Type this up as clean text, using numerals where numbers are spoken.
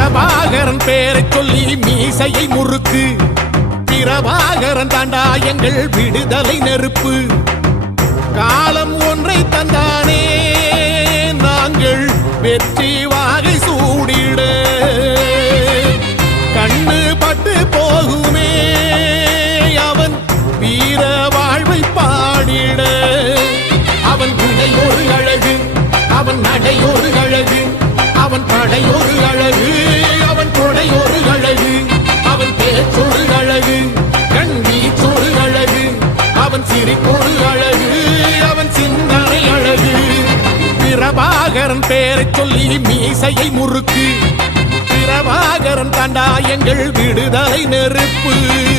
பிரபாகரன் பேரை சொல்லி மீசையை முறுக்கு. பிரபாகரன் தாண்டா எங்கள் விடுதலை நெருப்பு. காலம் ஒன்றை தந்தானே நாங்கள் வெற்றி வாகை சூடிட. கண்ணு பட்டு போகுமே அவன் வீர வாழ்வை பாடிட. அவன் குடை ஒரு அழகு, அவன் நடை ஒரு அழகு, அவன் படை ஒரு அழகு, அவன் கொடை ஒரு அழகு, அவன் பேச்சொரு அழகு, கண் வீச்சொரு அழகு, அவன் சிரிப்பொரு அழகு, அவன் சிந்தனை அழகு. பிரபாகரன் பேரை சொல்லி மீசையை முறுக்கு. பிரபாகரன் தாண்டா எங்கள் விடுதலை நெருப்பு.